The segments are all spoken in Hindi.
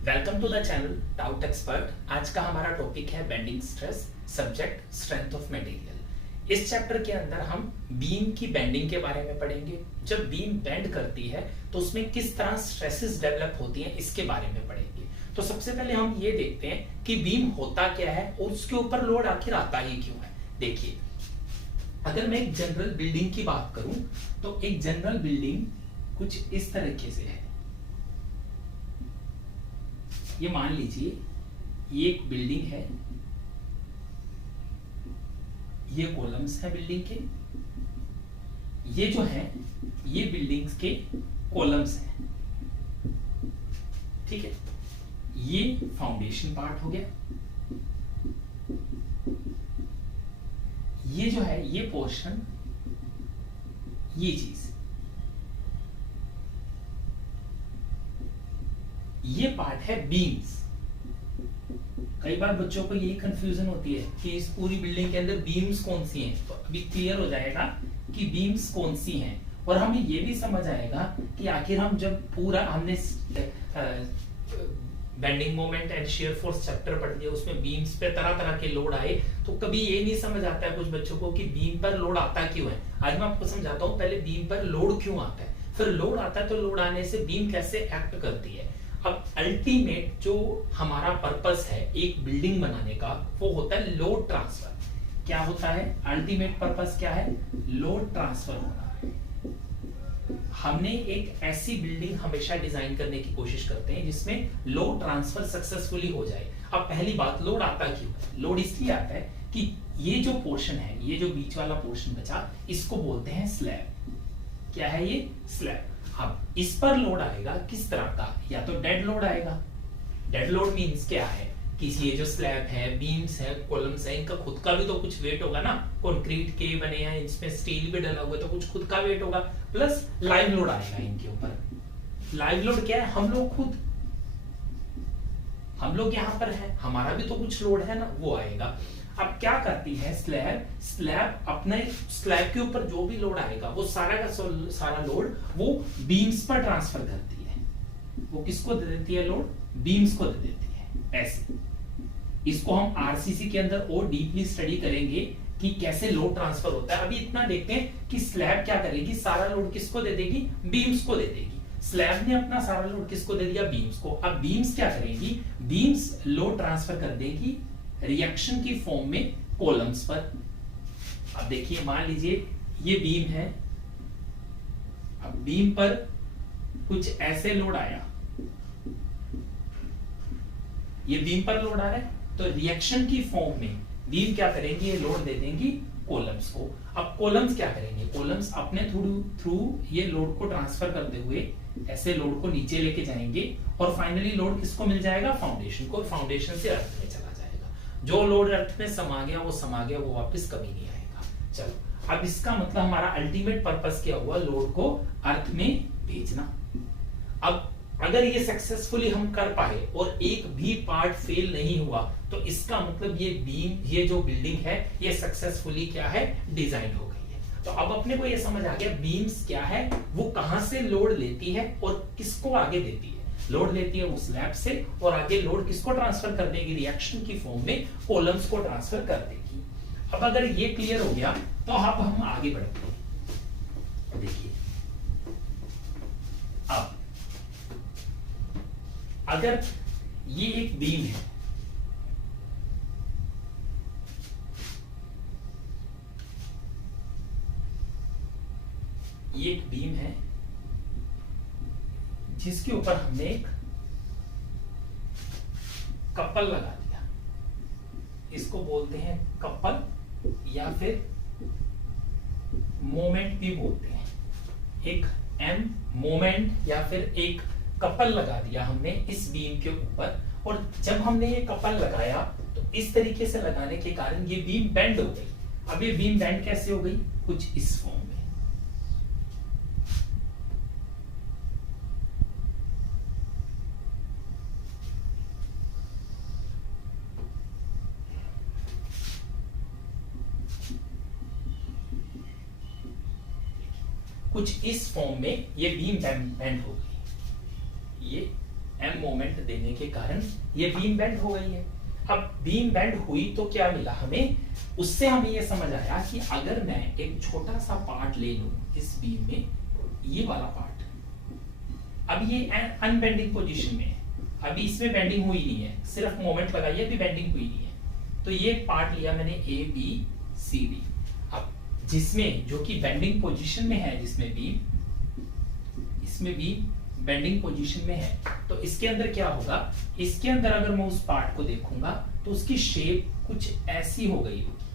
Welcome to the channel doubt expert. आज का हमारा टॉपिक है bending stress, subject strength of material. इस चैप्टर के अंदर हम बीम की बेंडिंग के बारे में पढ़ेंगे। जब बीम बेंड करती है तो उसमें किस तरह स्ट्रेसेस डेवलप होती हैं इसके बारे में पढ़ेंगे। तो सबसे पहले हम ये देखते हैं कि बीम होता क्या है और उसके ऊपर लोड आखिर आता ही क्यों है। देखिए, अगर मैं एक जनरल बिल्डिंग की बात करूं तो एक जनरल बिल्डिंग कुछ इस तरीके से है। ये मान लीजिए ये एक बिल्डिंग है, ये कॉलम्स है बिल्डिंग के, ये जो है ये बिल्डिंग्स के कॉलम्स हैं, ठीक है। ये फाउंडेशन पार्ट हो गया, ये जो है ये पोर्शन, ये चीज, ये पार्ट है बीम्स। कई बार बच्चों को यही कंफ्यूजन होती है कि इस पूरी बिल्डिंग के अंदर बीम्स कौन सी हैं। तो अभी क्लियर हो जाएगा कि बीम्स कौन सी हैं और हमें ये भी समझ आएगा कि आखिर हम जब पूरा हमने bending moment and shear force chapter पढ़ लिया, उसमें बीम्स पे तरह तरह के लोड आए, तो कभी ये नहीं समझ आता है कुछ बच्चों को कि बीम पर लोड आता क्यों है। आज मैं आपको समझाता हूँ पहले बीम पर लोड क्यों आता है, फिर लोड आता है तो लोड आने से बीम कैसे एक्ट करती है। अब अल्टीमेट जो हमारा पर्पस है एक बिल्डिंग बनाने का वो होता है लोड ट्रांसफर। क्या होता है अल्टीमेट पर्पस, क्या है? लोड ट्रांसफर होना। हमने एक ऐसी बिल्डिंग हमेशा डिजाइन करने की कोशिश करते हैं जिसमें लोड ट्रांसफर सक्सेसफुली हो जाए। अब पहली बात, लोड आता क्यों है? लोड इसलिए आता है कि ये जो पोर्शन है, ये जो बीच वाला पोर्शन बचा, इसको बोलते हैं स्लैब। क्या है ये? स्लैब। अब इस पर लोड आएगा किस तरह का? या तो डेड लोड आएगा। डेड लोड मींस क्या है कि ये जो स्लैब है, बीम्स है, कॉलम्स है, इनका खुद का भी तो कुछ वेट होगा ना। कंक्रीट के बने हैं, इसमें स्टील भी डला हुआ है तो कुछ खुद का वेट होगा, प्लस लाइव लोड आएगा इनके ऊपर। लाइव लोड क्या है? हम लोग खुद, हम लोग यहाँ पर है, हमारा भी तो कुछ लोड है ना, वो आएगा। अब क्या करती है स्लैब अपने स्लैब के ऊपर जो भी लोड आएगा वो सारा का सारा लोड वो बीम्स पर ट्रांसफर करती है। वो किसको दे देती है? लोड बीम्स को दे देती है। ऐसे इसको हम आरसीसी के अंदर और डीपली स्टडी करेंगे कि कैसे लोड ट्रांसफर होता है। अभी इतना देखते हैं कि स्लैब क्या करेगी, सारा लोड किसको दे देगी? बीम्स को दे देगी। स्लैब ने अपना सारा लोड किसको दे दिया? बीम्स को। अब बीम्स क्या करेगी? बीम्स लोड ट्रांसफर कर देगी रिएक्शन की फॉर्म में कॉलम्स पर। अब देखिए, मान लीजिए ये बीम है, अब बीम पर कुछ ऐसे लोड आया, ये बीम पर लोड आ रहा है तो रिएक्शन की फॉर्म में बीम क्या करेंगी? ये लोड दे देंगी कॉलम्स को। अब कॉलम्स क्या करेंगे? कॉलम्स अपने थ्रू ये लोड को ट्रांसफर करते हुए ऐसे लोड को नीचे लेके जाएंगे और फाइनली लोड किसको मिल जाएगा? फाउंडेशन को। फाउंडेशन से अर्थ में चला जाएगा। जो लोड अर्थ में समा गया वो समा गया, वो वापस कभी नहीं आएगा। चलो, अब इसका मतलब हमारा अल्टीमेट पर्पस क्या हुआ? लोड को अर्थ में भेजना। अब अगर ये सक्सेसफुली हम कर पाए और एक भी पार्ट फेल नहीं हुआ तो इसका मतलब ये बीम, ये जो बिल्डिंग है ये सक्सेसफुली क्या है? डिजाइन हो गई है। तो अब अपने को ये समझ आ गया बीम्स क्या है, वो कहां से लोड लेती है और किसको आगे देती है। लोड लेती है उस स्लैब से और आगे लोड किसको ट्रांसफर कर देगी? रिएक्शन की फॉर्म में कॉलम्स को ट्रांसफर कर देगी। अब अगर ये क्लियर हो गया तो अब हम आगे बढ़ते हैं। देखिए, अब अगर ये एक बीम है, ये एक बीम है जिसके ऊपर हमने एक कपल लगा दिया, इसको बोलते हैं कपल या फिर मोमेंट भी बोलते हैं। एक एम मोमेंट या फिर एक कपल लगा दिया हमने इस बीम के ऊपर, और जब हमने ये कपल लगाया तो इस तरीके से लगाने के कारण ये बीम बेंड हो गई। अब ये बीम बेंड कैसे हो गई? कुछ इस फॉर्म में। कुछ इस फॉर्म में ये बीम बेंड हो गई। ये एम मोमेंट देने के कारण ये बीम बेंड हो गई है। अब बीम बेंड हुई तो क्या मिला हमें, उससे हमें ये समझ आया कि अगर मैं एक छोटा सा पार्ट ले लूं इस बीम में, ये वाला पार्ट, अब ये अनबेंडिंग पोजीशन में है, अभी इसमें बेंडिंग हुई नहीं है, सिर्फ मोमेंट लगाई है, अभी बेंडिंग हुई नहीं है। तो ये पार्ट लिया मैंने ए बी सी डी। अब जिसमें जो कि बेंडिंग पोजीशन में है, जिसमें बीम, इसमें बीम बेंडिंग पोजीशन में है, तो इसके अंदर क्या होगा, इसके अंदर अगर मैं उस पार्ट को देखूंगा तो उसकी शेप कुछ ऐसी हो गई होगी।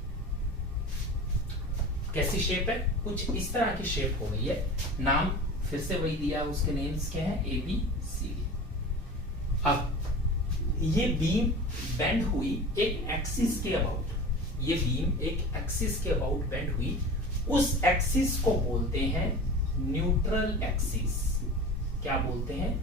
कैसी शेप है, कुछ इस तरह की शेप हो गई है। नाम फिर से वही दिया, उसके नेम्स क्या है, ए बी सी डी। अब ये बीम बेंड हुई एक एक्सिस के अबाउट, ये बीम एक एक्सिस के अबाउट बेंड हुई, उस एक्सिस को बोलते हैं न्यूट्रल एक्सिस। क्या बोलते हैं,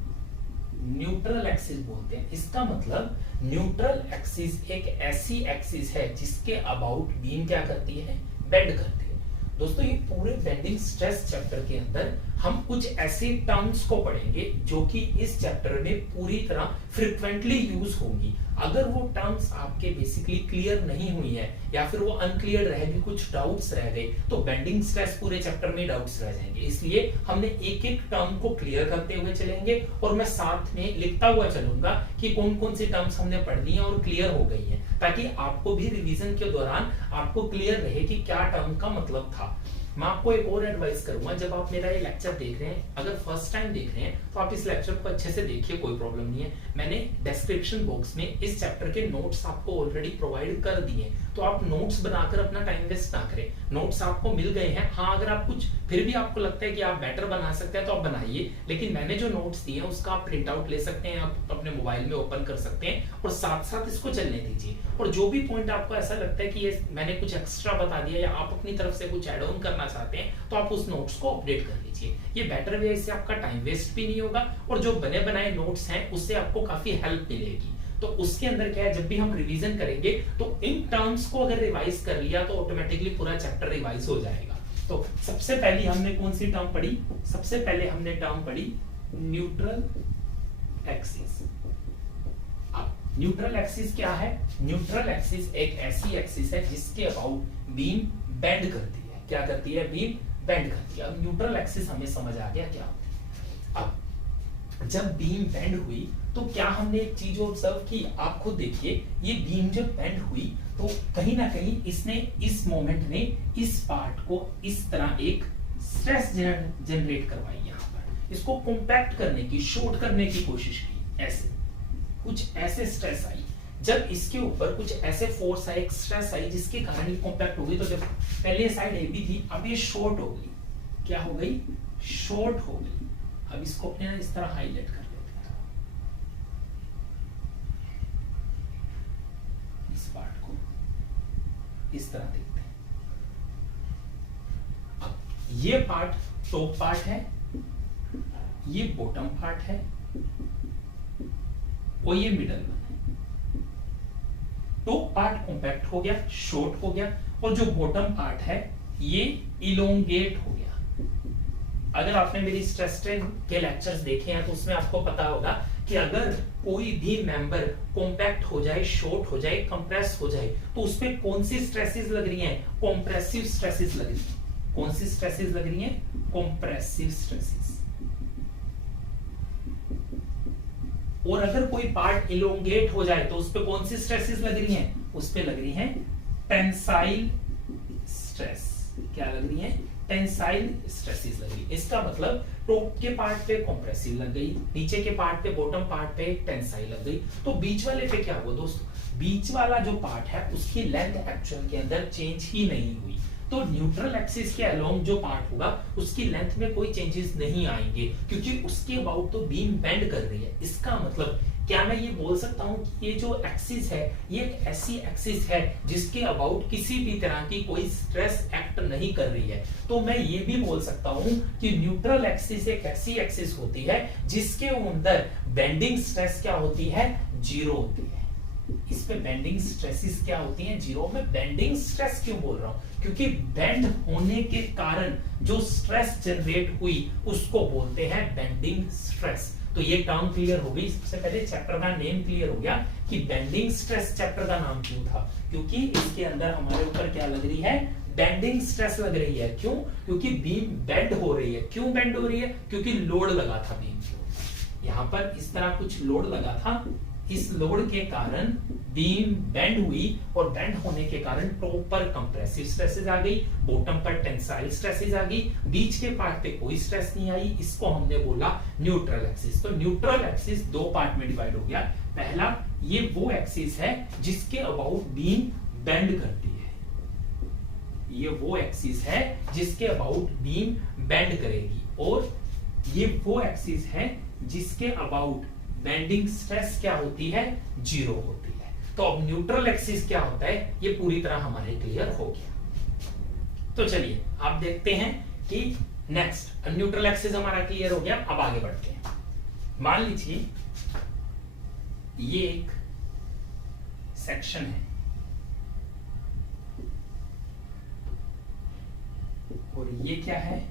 न्यूट्रल एक्सिस बोलते हैं। इसका मतलब न्यूट्रल एक्सिस एक ऐसी एक्सिस है जिसके अबाउट बीम क्या करती है, बेंड करती है। दोस्तों ये पूरे बेंडिंग स्ट्रेस चैप्टर के अंदर हम कुछ ऐसे टर्म्स को पढ़ेंगे जो कि इस चैप्टर में पूरी तरह फ्रिक्वेंटली यूज होंगी। अगर वो टर्म्स आपके बेसिकली क्लियर नहीं हुई है या फिर वो अनक्लियर रह गई, कुछ डाउट्स रह गए, तो बेंडिंग स्ट्रेस पूरे चैप्टर में डाउट्स रह जाएंगे। इसलिए हमने एक एक टर्म को क्लियर करते हुए चलेंगे और मैं साथ में लिखता हुआ चलूंगा कि कौन कौन सी टर्म्स हमने पढ़ ली हैं और क्लियर हो गई हैं, ताकि आपको भी रिवीजन के दौरान आपको क्लियर रहे कि क्या टर्म का मतलब था। मैं आपको एक और एडवाइस करूंगा, जब आप मेरा ये लेक्चर देख रहे हैं, अगर फर्स्ट टाइम देख रहे हैं तो आप इस लेक्चर को अच्छे से देखिए, कोई प्रॉब्लम नहीं है। मैंने डिस्क्रिप्शन बॉक्स में इस चैप्टर के नोट्स आपको ऑलरेडी प्रोवाइड कर दिए, तो आप नोट्स बनाकर अपना टाइम वेस्ट ना करें। नोट्स आपको मिल गए हैं। हाँ, अगर आप कुछ फिर भी आपको लगता है कि आप बेटर बना सकते हैं तो आप बनाइए, लेकिन मैंने जो नोट्स दिए हैं उसका आप प्रिंट आउट ले सकते हैं, आप अपने मोबाइल में ओपन कर सकते हैं और साथ साथ इसको चलने दीजिए। और जो भी पॉइंट आपको ऐसा लगता है कि ये मैंने कुछ एक्स्ट्रा बता दिया या आप अपनी तरफ से कुछ ऐड ऑन करना चाहते हैं, तो आप उस नोट्स को अपडेट कर लीजिए। ये बेटर वे, इससे आपका टाइम वेस्ट भी नहीं होगा और जो बने बनाए नोट्स हैं उससे आपको काफी हेल्प मिलेगी। तो उसके अंदर क्या है, जब भी हम रिवीजन करेंगे तो इन टर्म्स को अगर रिवाइज कर लिया तो ऑटोमेटिकली पूरा चैप्टर रिवाइज हो जाएगा। तो सबसे पहले हमने कौन सी टर्म पढ़ी, सबसे पहले हमने टर्म पढ़ी न्यूट्रल एक्सिस। अब न्यूट्रल एक्सिस क्या है, न्यूट्रल एक्सिस एक ऐसी एक्सिस है जिसके अबाउट बीम बेंड करती है। क्या करती है, बीम बेंड करती है। अब न्यूट्रल एक्सिस हमें समझ आ गया क्या होती है। अब जब बीम बेंड हुई तो क्या हमने एक चीज ऑब्जर्व की, आप खुद देखिए, ये बीम जब बेंड हुई तो कहीं ना कहीं इसने, इस मोमेंट ने इस पार्ट को इस तरह एक स्ट्रेस जनरेट करवाई। यहाँ पर इसको कॉम्पैक्ट करने की, शॉर्ट करने की कोशिश की, ऐसे कुछ ऐसे स्ट्रेस आई। जब इसके ऊपर कुछ ऐसे फोर्स आई, एक स्ट्रेस आई, जिसके कारण ये कॉम्पैक्ट हो गई। तो जब पहले साइड ए बी थी, अब ये शॉर्ट हो गई। क्या हो गई, शॉर्ट हो गई। अब इसको अपने इस तरह हाईलाइट कर लेते हैं, इस पार्ट को इस तरह देखते हैं। अब ये पार्ट टॉप पार्ट है, ये बॉटम पार्ट है और ये मिडल वन है। टॉप पार्ट कॉम्पैक्ट हो गया, शॉर्ट हो गया, और जो बॉटम पार्ट है ये इलोंगेट हो गया। अगर आपने मेरी स्ट्रेस स्ट्रेन के लेक्चर्स देखे हैं तो उसमें आपको पता होगा कि अगर कोई भी मेंबर कॉम्पैक्ट हो जाए, शॉर्ट हो जाए, कंप्रेस हो जाए, तो उसपे कौन सी स्ट्रेसेस लग रही हैं, कॉम्प्रेसिव स्ट्रेसेस लग रही हैं। कौन सी स्ट्रेसेस लग रही हैं, कॉम्प्रेसिव स्ट्रेसेस। और अगर कोई पार्ट इलोंगेट हो जाए तो उस पे कौन सी स्ट्रेसेस लग रही हैं, उस पे लग रही हैं टेंसाइल स्ट्रेस। क्या लग रही हैं, टेंसाइल स्ट्रेसेस लग रही है। इसका मतलब टॉप के पार्ट पे कंप्रेसिव लग गई, नीचे के पार्ट पे, बॉटम पार्ट पे टेंसाइल लग गई। तो बीच वाले पे क्या हुआ दोस्तों, बीच वाला जो पार्ट है उसकी लेंथ एक्चुअल के अंदर चेंज ही नहीं हुई। तो न्यूट्रल एक्सिस के अलोंग जो पार्ट होगा उसकी लेंथ में कोई चेंजेस नहीं आएंगे, क्योंकि उसके अबाउट तो बीम बेंड कर रही है। इसका मतलब क्या मैं ये बोल सकता हूं कि ये जो एक्सिस है ये एक ऐसी एक्सिस है जिसके अबाउट किसी भी तरह की कोई स्ट्रेस एक्ट नहीं कर रही है। तो मैं ये भी बोल सकता हूं कि न्यूट्रल एक्सिस एक ऐसी एक्सिस होती है जिसके अंदर बेंडिंग स्ट्रेस क्या होती है, जीरो होती है। इस पे बेंडिंग स्ट्रेसेस क्या होती हैं, जीरो। में बेंडिंग स्ट्रेस क्यों बोल रहा हूं, क्योंकि बेंड होने के कारण जो स्ट्रेस जनरेट हुई उसको बोलते हैं बेंडिंग स्ट्रेस। तो ये टर्म क्लियर हो गई। सबसे पहले चैप्टर का नेम क्लियर हो गया कि बेंडिंग स्ट्रेस चैप्टर का नाम क्यों था, क्योंकि इसके अंदर हमारे ऊपर क्या लग रही है, बेंडिंग स्ट्रेस लग रही है। क्यों? क्योंकि बीम बेंड हो रही है। क्यों बेंड हो रही है? क्योंकि लोड लगा था बीम को, यहाँ पर इस तरह कुछ लोड लगा था, इस लोड के कारण बीम बेंड हुई और बेंड होने के कारण टॉप पर कंप्रेसिव स्ट्रेसेस आ गई, बॉटम पर टेंसाइल स्ट्रेसेस आ गई, बीच के पार्ट पे कोई स्ट्रेस नहीं आई। इसको हमने बोला न्यूट्रल एक्सिस। तो न्यूट्रल एक्सिस दो पार्ट में डिवाइड हो गया। पहला, ये वो एक्सिस है जिसके अबाउट बीम बेंड करती है, ये वो एक्सिस है जिसके अबाउट बीम बेंड करेगी, और ये वो एक्सिस है जिसके अबाउट बेंडिंग स्ट्रेस क्या होती है, जीरो होती है। तो अब न्यूट्रल एक्सिस क्या होता है, ये पूरी तरह हमारे क्लियर हो गया। तो चलिए आप देखते हैं कि नेक्स्ट न्यूट्रल एक्सिस हमारा क्लियर हो गया। अब आगे बढ़ते हैं। मान लीजिए ये एक सेक्शन है और ये क्या है,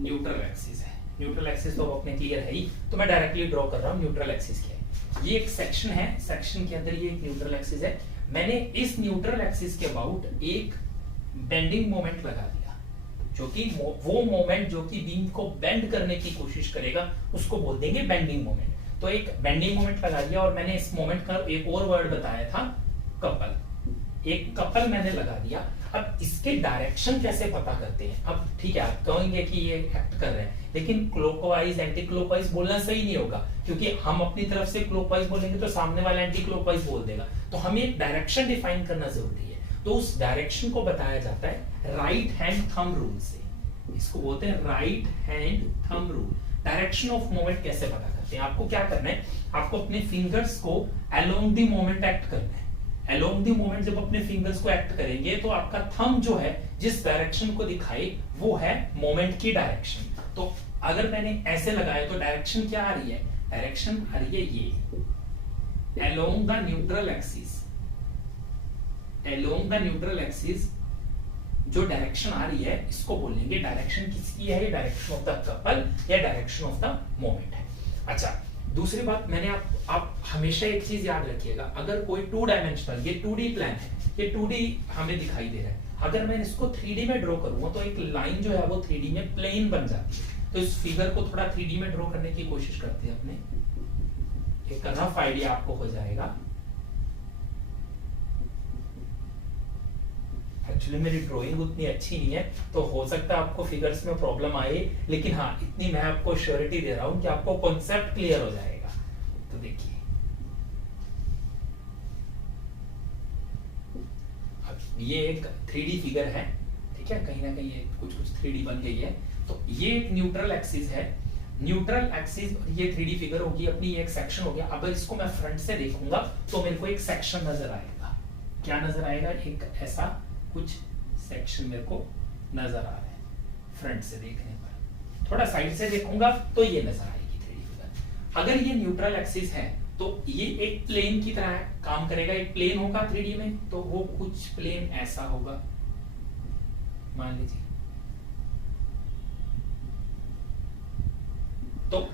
न्यूट्रल एक्सिस है। न्यूट्रल एक्सिस तो अपने क्लियर है ही, तो मैं डायरेक्टली ड्रॉ कर रहा हूं न्यूट्रल एक्सिस क्या है। ये एक सेक्शन है, सेक्शन के अंदर ये एक न्यूट्रल एक्सिस है। मैंने इस न्यूट्रल एक्सिस के अबाउट एक बेंडिंग मोमेंट लगा दिया, जो कि वो मोमेंट जो कि बीम को बेंड करने की कोशिश करेगा उसको बोल देंगे बेंडिंग मोमेंट। तो एक बेंडिंग मोमेंट लगा दिया, और मैंने इस मोमेंट का एक और वर्ड बताया था, कपल। एक कपल मैंने लगा दिया। अब इसके डायरेक्शन कैसे पता करते हैं? अब ठीक है, आप कहेंगे कि ये एक्ट कर रहे हैं, लेकिन क्लॉकवाइज एंटी क्लॉकवाइज बोलना सही नहीं होगा, क्योंकि हम अपनी तरफ से क्लॉकवाइज बोलेंगे तो सामने वाला एंटी क्लॉकवाइज बोल देगा। तो हमें एक डायरेक्शन डिफाइन करना जरूरी है। तो उस डायरेक्शन को बताया जाता है राइट हैंड थंब रूल से। इसको बोलते हैं right hand thumb rule. Direction of moment कैसे पता करते हैं? आपको क्या करना है, आपको अपने फिंगर्स को अलोंग द मोमेंट एक्ट करना है। अलोंग द मोमेंट जब अपने फिंगर्स को एक्ट करेंगे तो आपका थंब जो है जिस डायरेक्शन को दिखाए वो है मोमेंट की डायरेक्शन। तो अगर मैंने ऐसे लगाया तो डायरेक्शन क्या आ रही है, डायरेक्शन आ रही है ये along the neutral axis. Along the neutral axis जो डायरेक्शन आ रही है इसको बोलेंगे डायरेक्शन किसकी है, डायरेक्शन ऑफ द कपल या डायरेक्शन ऑफ द मोमेंट है। अच्छा, दूसरी बात मैंने आप हमेशा एक चीज याद रखिएगा, अगर कोई टू डायमेंशनल, ये 2D प्लान है, ये 2D हमें दिखाई दे रहा है, अगर मैं इसको 3D में ड्रॉ करूंगा तो एक लाइन जो है वो 3D में प्लेन बन जाती है। तो इस फिगर को थोड़ा 3D में ड्रॉ करने की कोशिश करते हैं अपने, एक रफ आइडिया आपको हो जाएगा। एक्चुअली मेरी ड्राइंग उतनी अच्छी नहीं है, तो हो सकता है आपको फिगर्स में प्रॉब्लम आए, लेकिन हाँ इतनी मैं आपको श्योरिटी दे रहा हूं कि आपको कॉन्सेप्ट क्लियर हो जाएगा। तो देखिए, अब ये एक 3D फिगर है, ठीक है, कहीं ना कहीं ये कुछ 3D बन गई है। तो ये एक न्यूट्रल एक्सिस है, न्यूट्रल एक्सिस, ये 3D फिगर होगी अपनी, एक सेक्शन हो गया। अब इसको मैं फ्रंट से देखूंगा तो मेरे को एक सेक्शन नजर आएगा। क्या नजर आएगा? एक ऐसा कुछ सेक्शन मेरे को नजर आ रहा है फ्रंट से देखने पर। थोड़ा साइड से देखूंगा तो ये नजर आएगी 3D फिगर। अगर ये न्यूट्रल एक्सिस है तो ये एक प्लेन की तरह काम करेगा। एक प्लेन होगा 3D में, तो वो कुछ प्लेन ऐसा होगा, मान लीजिए। तो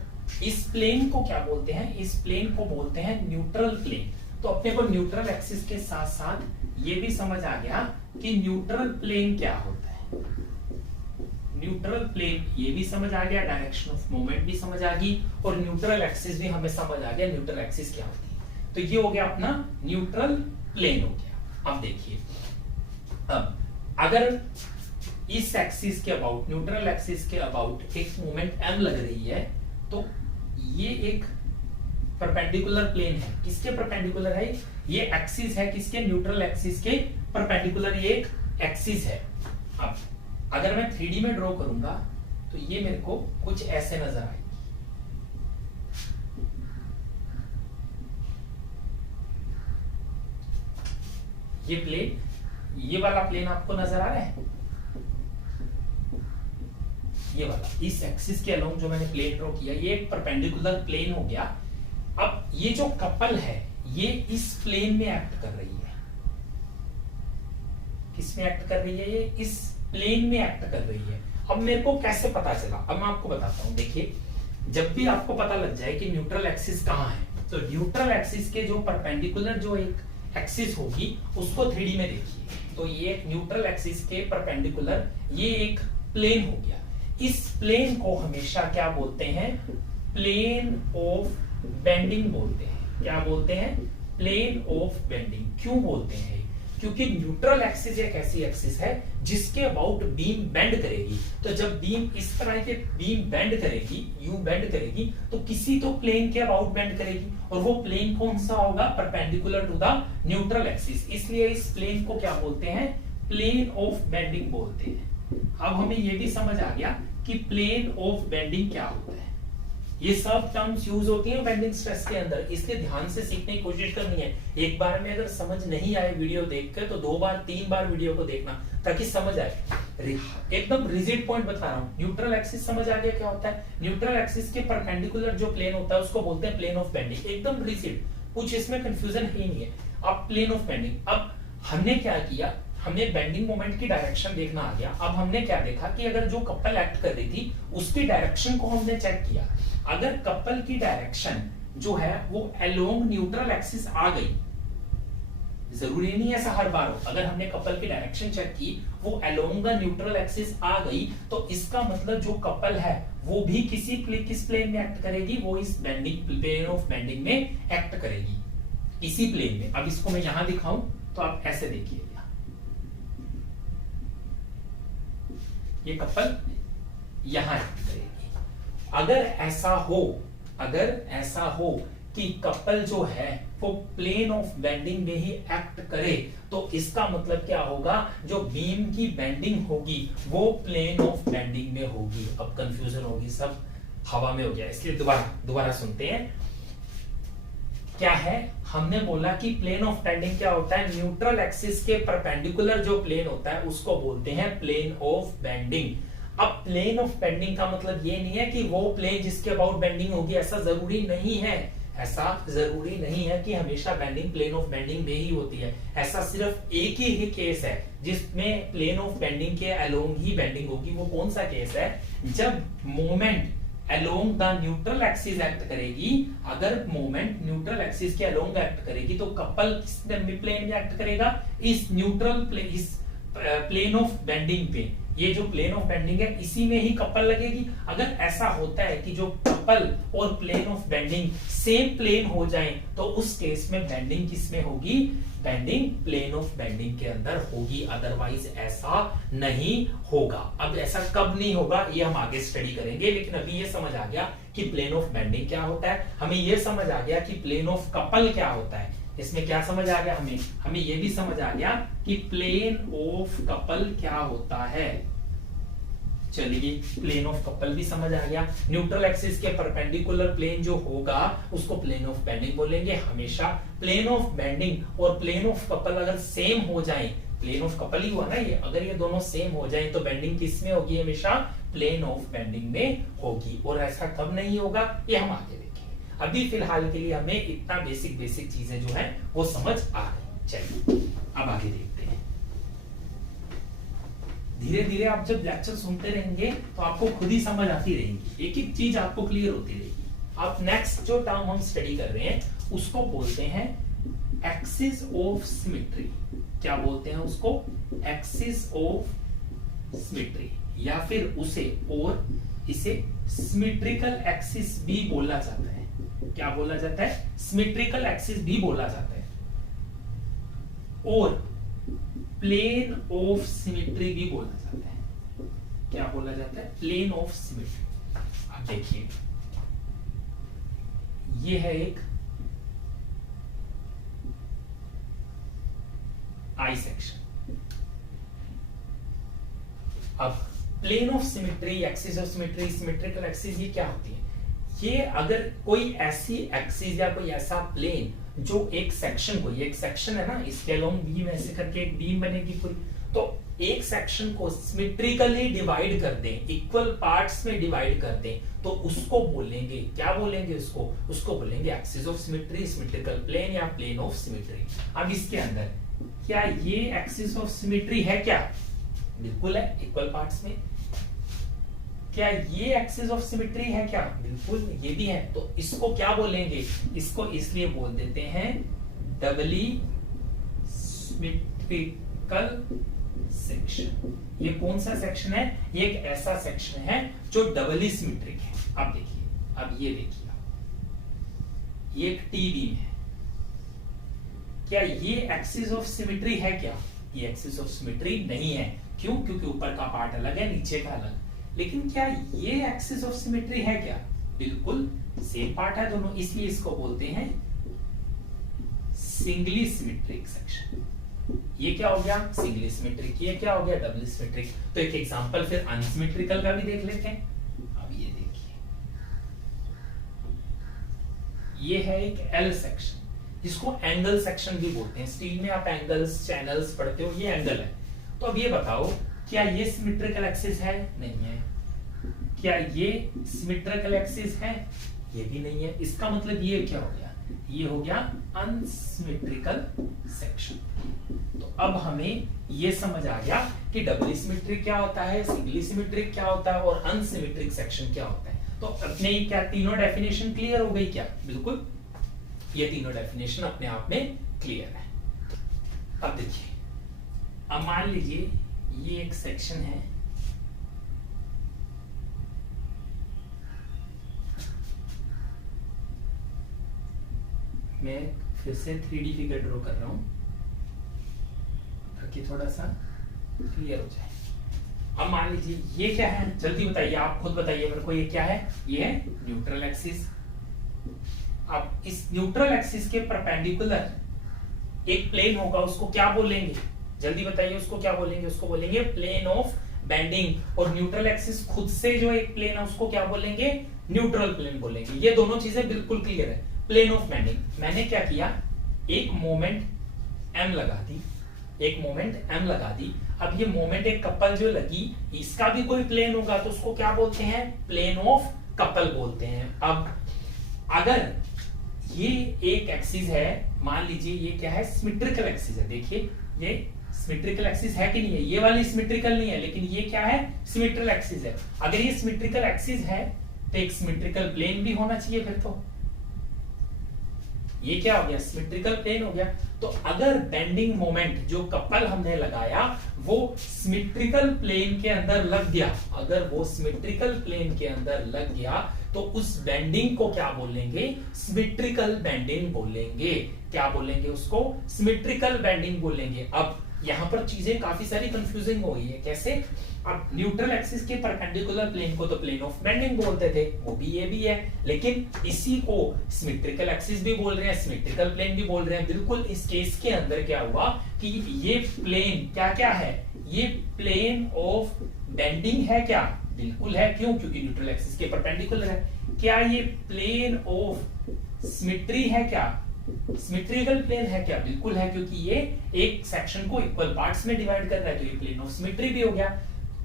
इस प्लेन को क्या बोलते हैं? इस प्लेन को बोलते हैं न्यूट्रल प्लेन। तो अपने को न्यूट्रल एक्सिस के साथ साथ ये भी समझ आ गया कि न्यूट्रल प्लेन क्या होता है। न्यूट्रल प्लेन ये भी समझ आ गया, डायरेक्शन ऑफ मोमेंट भी समझ आ गई, और न्यूट्रल एक्सिस भी हमें समझ आ गया न्यूट्रल एक्सिस क्या होती है। तो ये हो गया अपना न्यूट्रल प्लेन हो गया। अब देखिए, अब अगर इस एक्सिस के अबाउट, न्यूट्रल एक्सिस के अबाउट एक मोमेंट m लग रही है, तो ये एक परपेंडिकुलर प्लेन है। किसके परपेंडिकुलर है? ये एक्सिस है किसके? न्यूट्रल एक्सिस के परपेंडिकुलर ये एक एक्सिस है। अब अगर मैं 3D में ड्रॉ करूंगा तो ये मेरे को कुछ ऐसे नजर आएगी। ये प्लेन, ये वाला प्लेन आपको नजर आ रहा है, ये वाला, इस एक्सिस के अलोंग जो मैंने प्लेन ड्रॉ किया, ये एक परपेंडिकुलर प्लेन हो गया। अब ये जो कपल है ये इस प्लेन में एक्ट कर रही है। किस में एक्ट कर रही है? ये इस प्लेन में एक्ट कर रही है। अब मेरे को कैसे पता चला? अब मैं आपको बताता हूं। देखिए, जब भी आपको पता लग जाए कि न्यूट्रल एक्सिस कहाँ है, तो न्यूट्रल एक्सिस के जो परपेंडिकुलर जो एक एक्सिस होगी उसको 3D में देखिए। तो ये एक न्यूट्रल एक्सिस के परपेंडिकुलर ये एक प्लेन हो गया। इस प्लेन को हमेशा क्या बोलते हैं? प्लेन ऑफ बेंडिंग बोलते हैं। क्या बोलते हैं? Plane of bending. क्यों बोलते हैं? क्योंकि न्यूट्रल एक्सिस एक ऐसी एक्सिस है जिसके अबाउट बीम बेंड करेगी। तो जब बीम इस तरह के बीम बेंड करेगी, यू बेंड करेगी, तो किसी तो प्लेन के अबाउट बेंड करेगी, और वो प्लेन कौन सा होगा? Perpendicular to the neutral axis. इसलिए इस प्लेन को क्या बोलते हैं? प्लेन ऑफ बेंडिंग बोलते हैं। अब हमें यह भी समझ आ गया कि प्लेन ऑफ बेंडिंग क्या होता है। ये सब टर्म्स यूज होती हैं बेंडिंग स्ट्रेस के अंदर, इसलिए ध्यान से सीखने की कोशिश करनी है। एक बार में अगर समझ नहीं आए वीडियो देखकर तो 2 बार 3 बार वीडियो को देखना ताकि समझ आए। एकदम रिजिड पॉइंट बता रहा हूं। न्यूट्रल एक्सिस समझ आ गया क्या होता है? न्यूट्रल एक्सिस के परपेंडिकुलर जो प्लेन होता है उसको बोलते हैं प्लेन ऑफ बेंडिंग। एकदम रिजिड, कुछ इसमें कंफ्यूजन ही नहीं है। अब प्लेन ऑफ बेंडिंग, अब हमने क्या किया? हमें बेंडिंग मोमेंट की डायरेक्शन देखना आ गया। अब हमने क्या देखा कि अगर जो कपल एक्ट कर रही थी उसकी डायरेक्शन को हमने चेक किया। अगर कपल की डायरेक्शन जो है वो अलोंग न्यूट्रल एक्सिस आ गई, जरूरी नहीं ऐसा हर बार हो, अगर हमने कपल की डायरेक्शन चेक की वो अलोंग द न्यूट्रल एक्सिस आ गई, तो इसका मतलब जो कपल है वो भी किस प्लेन में एक्ट करेगी? वो इस बेंडिंग प्लेन ऑफ बेंडिंग में एक्ट करेगी, किसी प्लेन में। अब इसको मैं यहां दिखाऊं तो आप ऐसे देखिए, ये कपल यहां एक्ट करेगी। अगर ऐसा हो कि कपल जो है वो प्लेन ऑफ बेंडिंग में ही एक्ट करे, तो इसका मतलब क्या होगा? जो बीम की बेंडिंग होगी वो प्लेन ऑफ बेंडिंग में होगी। अब कंफ्यूजन होगी, सब हवा में हो गया, इसलिए दोबारा सुनते हैं। क्या है? हमने बोला कि प्लेन ऑफ बेंडिंग क्या होता है? न्यूट्रल एक्सिस के परपेंडिकुलर जो प्लेन होता है उसको बोलते हैं प्लेन ऑफ बेंडिंग। अब प्लेन ऑफ बेंडिंग का मतलब ये नहीं है कि वो प्लेन जिसके अबाउट बेंडिंग होगी, ऐसा जरूरी नहीं है। ऐसा जरूरी नहीं है कि हमेशा बेंडिंग प्लेन ऑफ बेंडिंग में ही होती है। ऐसा सिर्फ एक ही केस है जिसमें प्लेन ऑफ बेंडिंग के अलोंग ही बेंडिंग होगी। वो कौन सा केस है? जब moment along the neutral axis act करेगी। अगर मोमेंट न्यूट्रल एक्सिस के अलोंग एक्ट करेगी तो कपल किस प्लेन में एक्ट करेगा? इस न्यूट्रल प्लेन ऑफ बेंडिंग पे। ये जो प्लेन ऑफ बेंडिंग है इसी में ही कपल लगेगी। अगर ऐसा होता है कि जो कपल और plane of bending same plane हो जाएं, तो उस केस में बेंडिंग किस में होगी? बेंडिंग प्लेन ऑफ बेंडिंग के अंदर होगी, अदरवाइज ऐसा नहीं होगा। अब ऐसा कब नहीं होगा ये हम आगे स्टडी करेंगे, लेकिन अभी ये समझ आ गया कि प्लेन ऑफ बेंडिंग क्या होता है। हमें ये समझ आ गया कि प्लेन ऑफ कपल क्या होता है। इसमें क्या समझ आ गया? हमें ये भी समझ आ गया कि प्लेन ऑफ कपल क्या होता है। चलिए, प्लेन ऑफ कपल भी समझ आ गया। न्यूट्रल एक्सिस के परपेंडिकुलर प्लेन जो होगा उसको प्लेन ऑफ बेंडिंग बोलेंगे हमेशा। प्लेन ऑफ बेंडिंग और प्लेन ऑफ कपल अगर सेम हो जाए, प्लेन ऑफ कपल ही हुआ ना ये, अगर ये दोनों सेम हो जाए तो बेंडिंग किस में होगी? हमेशा प्लेन ऑफ बेंडिंग में होगी। और ऐसा कब नहीं होगा ये हम आगे देखेंगे। अभी फिलहाल के लिए हमें इतना बेसिक चीजें जो है वो समझ आ गई। चलिए अब आगे देखते हैं। धीरे धीरे आप जब लेक्चर सुनते रहेंगे तो आपको खुद ही समझ आती रहेगी, एक एक चीज आपको क्लियर होती रहेगी। अब नेक्स्ट जो टर्म हम स्टडी कर रहे हैं उसको बोलते हैं एक्सिस ऑफ सिमेट्री। क्या बोलते हैं उसको? एक्सिस ऑफ सिमेट्री, या फिर इसे सिमेट्रिकल एक्सिस भी बोला जाता है। क्या बोला जाता है? सिमेट्रिकल एक्सिस भी बोला जाता है, और प्लेन ऑफ सिमेट्री भी बोला जाता है। क्या बोला जाता है? Plane of symmetry. अब देखिए, ये है एक आई सेक्शन। अब plane of symmetry, axis of symmetry, symmetrical axis, ये क्या होती है? ये अगर कोई ऐसी एक्सिस या कोई ऐसा प्लेन जो एक सेक्शन को, ये एक सेक्शन है ना, इसके अलोंग बीम ऐसे करके एक बीम बनेगी कोई, तो एक सेक्शन को सिमेट्रिकली डिवाइड कर दें, इक्वल पार्ट्स में डिवाइड कर दें, तो उसको बोलेंगे, क्या बोलेंगे उसको बोलेंगे axis of symmetry, symmetrical plane या प्लेन ऑफ सिमेट्री। अब इसके अंदर क्या ये एक्सिस ऑफ सिमेट्री है? क्या बिल्कुल है, इक्वल पार्ट्स में। क्या ये एक्सिस ऑफ सिमेट्री है क्या? बिल्कुल ये भी है। तो इसको क्या बोलेंगे? इसको इसलिए बोल देते हैं डबली सिमेट्रिकल सेक्शन। ये कौन सा सेक्शन है? ये एक ऐसा सेक्शन है जो डबली सिमेट्रिक है। अब देखिए, अब ये देखिए, ये एक टी बीम है। क्या ये एक्सिस ऑफ सिमेट्री है क्या? ये एक्सिस ऑफ सिमेट्री नहीं है। क्यों? क्योंकि ऊपर का पार्ट अलग है, नीचे का अलग। लेकिन क्या ये एक्सिस ऑफ सिमेट्री है क्या? बिल्कुल सेम पार्ट है दोनों, इसलिए इसको बोलते हैं सिंगली सिमेट्रिक सेक्शन। ये क्या हो गया? Singly symmetric. ये क्या हो गया? डबली सिमेट्रिक। तो एक एग्जांपल फिर अनसिमेट्रिकल का भी देख लेते हैं। अब ये देखिए, ये है एक एल सेक्शन, जिसको एंगल सेक्शन भी बोलते हैं। स्टील में आप एंगल्स, चैनल्स पढ़ते हो, ये एंगल है। तो अब ये बताओ, क्या ये सिमेट्रिकल एक्सिस है? नहीं है। क्या ये सिमेट्रिकल एक्सिस है? ये भी नहीं है। इसका मतलब ये क्या हो गया? ये हो गया अनसिमेट्रिकल सेक्शन। तो अब हमें ये समझ आ गया कि डबली सिमेट्रिक क्या होता है, सिंगली सिमेट्रिक क्या होता है और अनसिमेट्रिक सेक्शन क्या होता है। तो अपने क्या तीनों डेफिनेशन क्लियर हो गई क्या? बिल्कुल, ये तीनों डेफिनेशन अपने आप में क्लियर है। अब देखिए, अब मान लीजिए ये एक सेक्शन है, मैं फिर से 3D फिगर ड्रॉ कर रहा हूं ताकि थोड़ा सा क्लियर हो जाए। अब मान लीजिए ये क्या है? जल्दी बताइए, आप खुद बताइए मेरे को, ये क्या है? ये है न्यूट्रल एक्सिस। अब इस न्यूट्रल एक्सिस के परपेंडिकुलर एक प्लेन होगा, उसको क्या बोलेंगे? जल्दी बताइए, उसको क्या बोलेंगे? उसको बोलेंगे प्लेन ऑफ बेंडिंग। और न्यूट्रल एक्सिस खुद से जो एक प्लेन है, उसको क्या बोलेंगे? न्यूट्रल प्लेन बोलेंगे। ये दोनों चीजें बिल्कुल क्लियर है। प्लेन ऑफ बेंडिंग, मैंने क्या किया, एक मोमेंट m लगा दी, एक मोमेंट m लगा दी। अब ये मोमेंट एक कपल जो लगी, इसका भी कोई प्लेन होगा तो उसको क्या बोलते हैं? प्लेन ऑफ कपल बोलते हैं। अब अगर ये एक एक्सिस है, मान लीजिए ये क्या है? सिमेट्रिकल एक्सिस है। देखिए ये सिमेट्रिकल एक्सिस है कि नहीं है? ये वाली सिमेट्रिकल नहीं है, लेकिन ये क्या है? सिमेट्रिकल एक्सिस है। अगर ये सिमेट्रिकल एक्सिस है तो एक सिमेट्रिकल प्लेन भी होना चाहिए। फिर तो ये क्या हो गया? सिमेट्रिकल प्लेन हो गया। तो अगर बेंडिंग मोमेंट जो कपल हमने लगाया वो सिमेट्रिकल प्लेन के अंदर लग गया, अगर वो सिमेट्रिकल प्लेन के अंदर लग गया तो उस बेंडिंग को क्या बोलेंगे? सिमेट्रिकल बेंडिंग बोलेंगे। क्या बोलेंगे उसको? सिमेट्रिकल बेंडिंग बोलेंगे। अब यहां पर चीजें काफी सारी कंफ्यूजिंग हो गई है। कैसे? अब न्यूट्रल एक्सिस के परपेंडिकुलर प्लेन को तो प्लेन ऑफ बेंडिंग बोलते थे, वो भी ये भी है, लेकिन इसी को सिमेट्रिकल एक्सिस भी बोल रहे हैं, सिमेट्रिकल प्लेन भी बोल रहे हैं। बिल्कुल इस केस के अंदर क्या हुआ कि ये प्लेन क्या क्या है? ये प्लेन ऑफ बेंडिंग है क्या? बिल्कुल है। क्यों? क्योंकि न्यूट्रल एक्सिस के परपेंडिकुलर है। क्या ये प्लेन ऑफ सिमेट्री है क्या? सिमेट्रिकल प्लेन है क्या? बिल्कुल है, क्योंकि ये एक सेक्शन को इक्वल पार्ट्स में डिवाइड कर रहा है, तो ये प्लेन ऑफ सिमेट्री भी हो गया।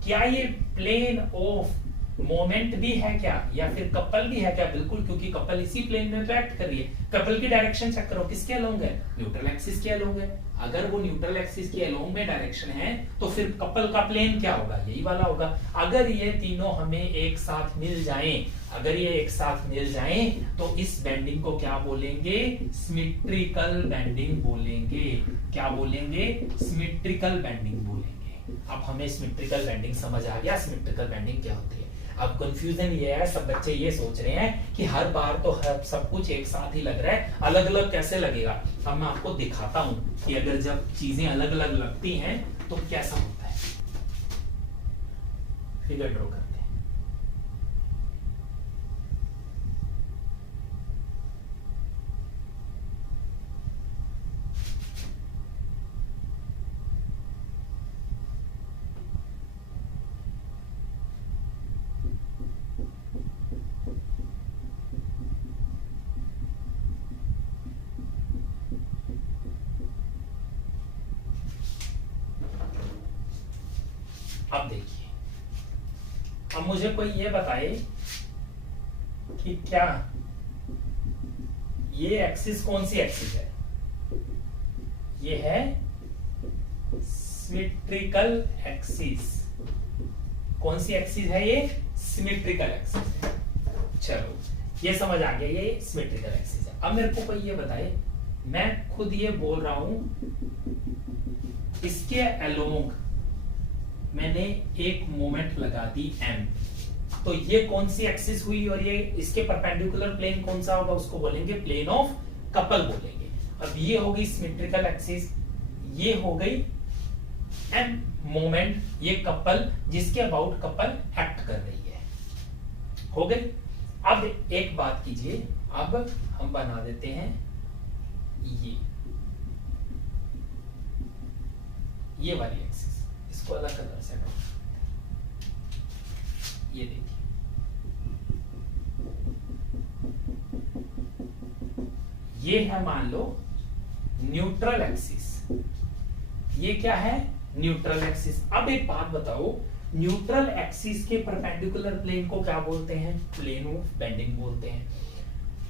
क्या ये प्लेन ऑफ मोमेंट भी है क्या? या फिर कपल भी है क्या? बिल्कुल, क्योंकि कपल इसी प्लेन में तो एक्ट कर रही है। कपल की डायरेक्शन चेक करो, किसके अलोंग है? न्यूट्रल एक्सिस के अलोंग है। अगर वो न्यूट्रल एक्सिस के अलोंग में डायरेक्शन है तो फिर कपल का प्लेन क्या होगा? यही वाला होगा। अगर ये तीनों हमें एक साथ मिल जाएं, अगर ये एक साथ मिल जाएं तो इस बेंडिंग को क्या बोलेंगे? सिमेट्रिकल बेंडिंग बोलेंगे। क्या बोलेंगे? सिमेट्रिकल बेंडिंग बोलेंगे। अब हमें सिमेट्रिकल बेंडिंग समझ आ गया, सिमेट्रिकल बेंडिंग क्या होती है। अब कंफ्यूजन ये है, सब बच्चे ये सोच रहे हैं कि हर बार तो सब कुछ एक साथ ही लग रहा है, अलग अलग कैसे लगेगा। अब मैं आपको दिखाता हूं कि अगर जब चीजें अलग अलग लगती हैं तो कैसा होता है। फिगर ड्रॉ करते हैं। अब देखिए, अब मुझे कोई ये बताए कि क्या ये एक्सिस कौन सी एक्सिस है? ये है सिमेट्रिकल एक्सिस। कौन सी एक्सिस है ये? सिमेट्रिकल एक्सिस है। चलो ये समझ आ गया, ये सिमेट्रिकल एक्सिस है। अब मेरे को कोई ये बताए, मैं खुद ये बोल रहा हूं इसके अलोंग मैंने एक मोमेंट लगा दी m, तो ये कौन सी एक्सिस हुई और ये इसके परपेंडिकुलर प्लेन कौन सा होगा? उसको बोलेंगे प्लेन ऑफ कपल बोलेंगे। अब ये हो गई सिमेट्रिकल एक्सिस, ये हो गई m मोमेंट, ये कपल जिसके अबाउट कपल एक्ट कर रही है, हो गई। अब एक बात कीजिए, अब हम बना देते हैं ये वाली एक्सिस, इसको अलग कलर से करो। ये देखिए, ये है मान लो न्यूट्रल एक्सिस। ये क्या है? Neutral axis. अब एक बात बताओ, न्यूट्रल एक्सिस के परपेंडिकुलर प्लेन को क्या बोलते हैं? प्लेन ऑफ बेंडिंग बोलते हैं।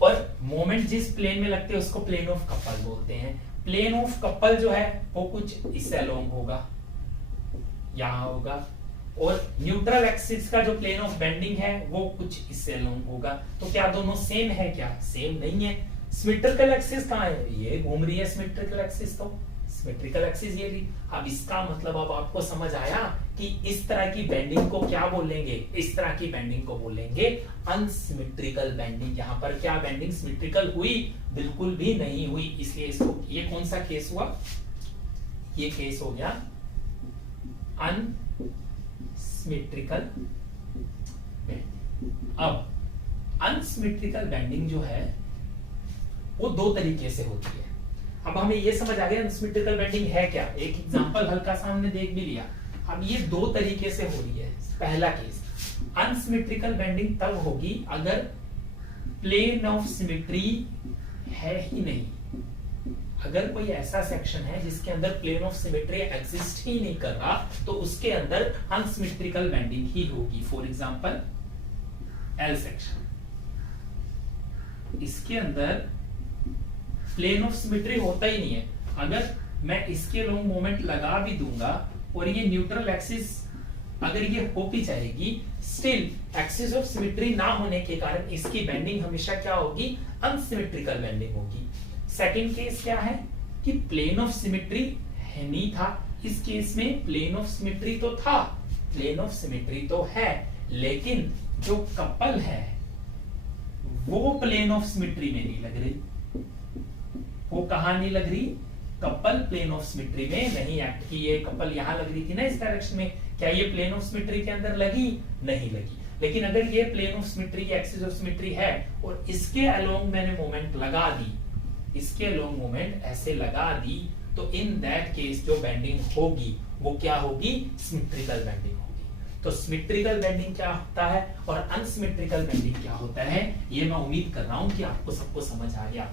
और मोमेंट जिस प्लेन में लगते हैं उसको प्लेन ऑफ कपल बोलते हैं। प्लेन ऑफ कपल जो है वो कुछ इससे अलोंग होगा, यहां होगा, और न्यूट्रल एक्सिस का जो प्लेन ऑफ बेंडिंग है वो कुछ इससे अलोंग होगा। तो क्या दोनों सेम है? क्या सेम नहीं है। सिमेट्रिकल एक्सिस कहां है? ये घूम रही है सिमेट्रिकल एक्सिस, तो सिमेट्रिकल एक्सिस ये रही। अब इसका मतलब अब आपको समझ आया कि इस तरह की बेंडिंग को क्या बोलेंगे? इस तरह की बेंडिंग को बोलेंगे अनसिमेट्रिकल बेंडिंग। यहां पर क्या बेंडिंग सिमेट्रिकल हुई? बिल्कुल भी नहीं हुई। इसलिए इसको, ये कौन सा केस हुआ? ये केस हो गया अनसिमेट्रिकल बेंडिंग। अब अनसिमेट्रिकल बेंडिंग जो है वो दो तरीके से होती है। अब हमें ये समझ आ गया अनसिमेट्रिकल बेंडिंग है क्या। एक एग्जांपल हल्का सा हमने देख भी लिया। अब ये दो तरीके से हो रही है। पहला केस, अनसिमेट्रिकल बेंडिंग तब होगी अगर प्लेन ऑफ सिमेट्री है ही नहीं। अगर कोई ऐसा सेक्शन है जिसके अंदर प्लेन ऑफ सिमेट्री एग्जिस्ट ही नहीं कर रहा, तो उसके अंदर अनसिमेट्रिकल बेंडिंग ही होगी। फॉर एग्जांपल एल सेक्शन, इसके अंदर प्लेन ऑफ सिमेट्री होता ही नहीं है। अगर मैं इसके लॉन्ग मोमेंट लगा भी दूंगा और ये न्यूट्रल एक्सिस अगर ये हो भी जाएगी, स्टिल एक्सिस ऑफ सिमेट्री ना होने के कारण इसकी बेंडिंग हमेशा क्या होगी? अनसिमेट्रिकल बेंडिंग होगी। सेकंड केस क्या है कि प्लेन ऑफ सिमेट्री है नहीं था। इस केस में प्लेन ऑफ सिमेट्री तो था, प्लेन ऑफ सिमेट्री तो है, लेकिन जो कपल है वो प्लेन ऑफ सिमेट्री में नहीं लग रही। वो कहां नहीं लग रही? कपल प्लेन ऑफ सिमेट्री में नहीं एक्ट की। ये कपल यहां लग रही थी ना इस डायरेक्शन में, क्या ये प्लेन ऑफ सिमेट्री के अंदर लगी? नहीं लगी। लेकिन अगर ये plane of symmetry, axis of symmetry है और इसके अलोंग मैंने मोमेंट लगा दी, इसके अलोंग मोमेंट ऐसे लगा दी, तो इन दैट केस जो बेंडिंग होगी वो क्या होगी? सिमेट्रिकल बेंडिंग होगी। तो सिमेट्रिकल बेंडिंग क्या होता है और अनसिमेट्रिकल बेंडिंग क्या होता है, ये मैं उम्मीद कर रहा हूं कि आपको सबको समझ आ गया।